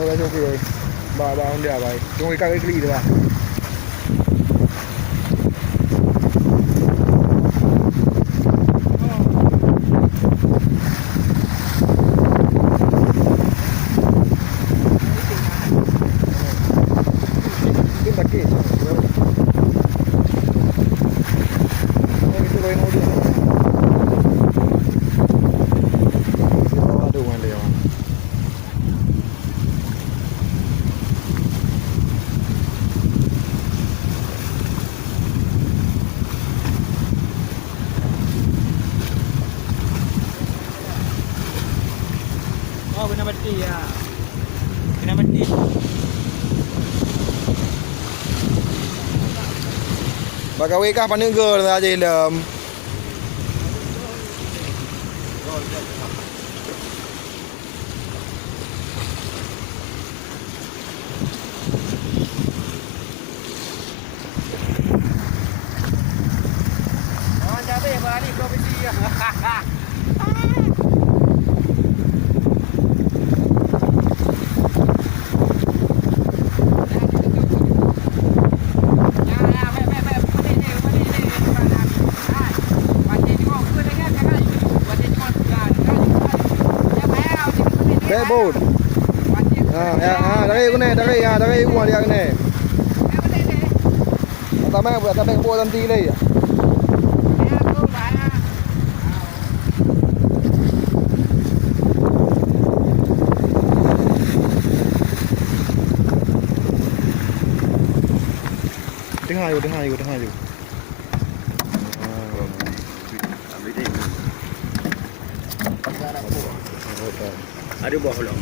ba rồi cho kìa bà không đẹp vậy trong cái các cái ly được à cái bạch kì itu lain audio aduh mana dia Oh, kena mati ya. Kena mati. Bagawe kah panengger aja dalam Oh, cabe balik provinsi ya. Bebod. Dari uang dia kena. Tambah buat nanti lagi. Tengah you. Ada buah belum?